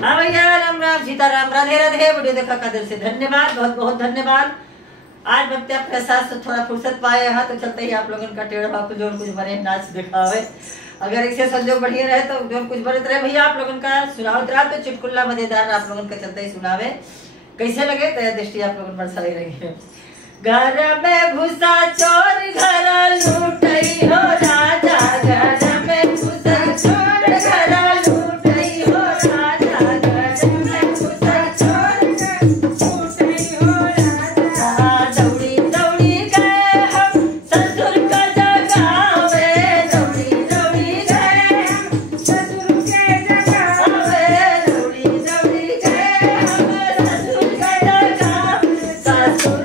हाँ भैया, राम राम सीताराम, राधे राधे। वीडियो देखा का दिल से धन्यवाद, बहुत बहुत धन्यवाद। आज भक्ति आपके साथ से थोड़ा फुर्सत पाए हैं तो चलते ही आप लोगों का टेढ़ बापू जो कुछ बने नाच दिखावे। अगर इसे संजोग बढ़िया रहे तो जो कुछ बने रहे भैया आप लोगों का सुनाओ तो चुटकुल्ला मजेदार आप लोगों का चलते ही सुनावे। कैसे लगे तो दृष्टि आप लोगों बरसा ही रही। घर में घुसा चोर घर लूटई हो राजा, घर में घुसा चोर घर लूटई हो राजा, घर में घुसा चोर लूटई हो राजा। दौड़ी दौड़ी गए हम ससुर का जगावे, दौड़ी दौड़ी गए हम ससुर के जगावे, दौड़ी दौड़ी गए हम ससुर का जगावे। ससुर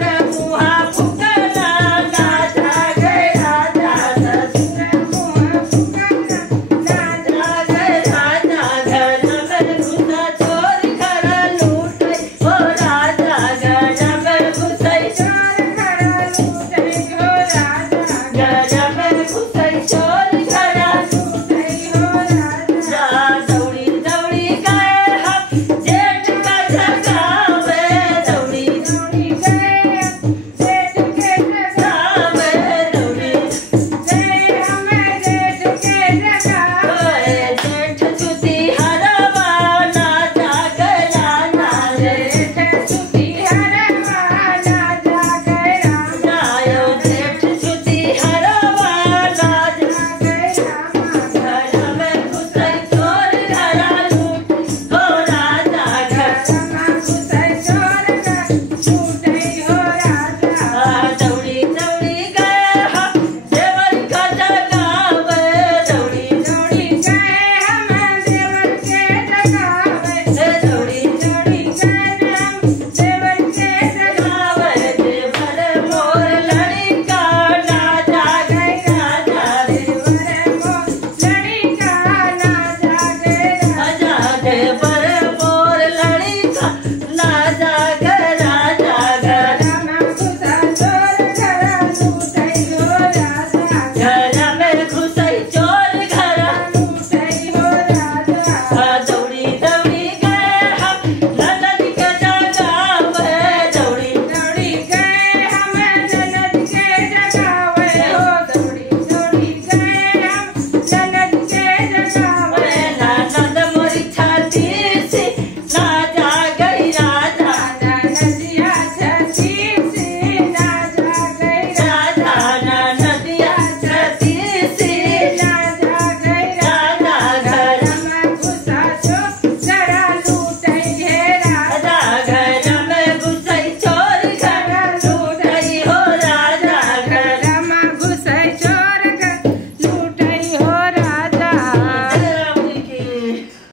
दौड़ी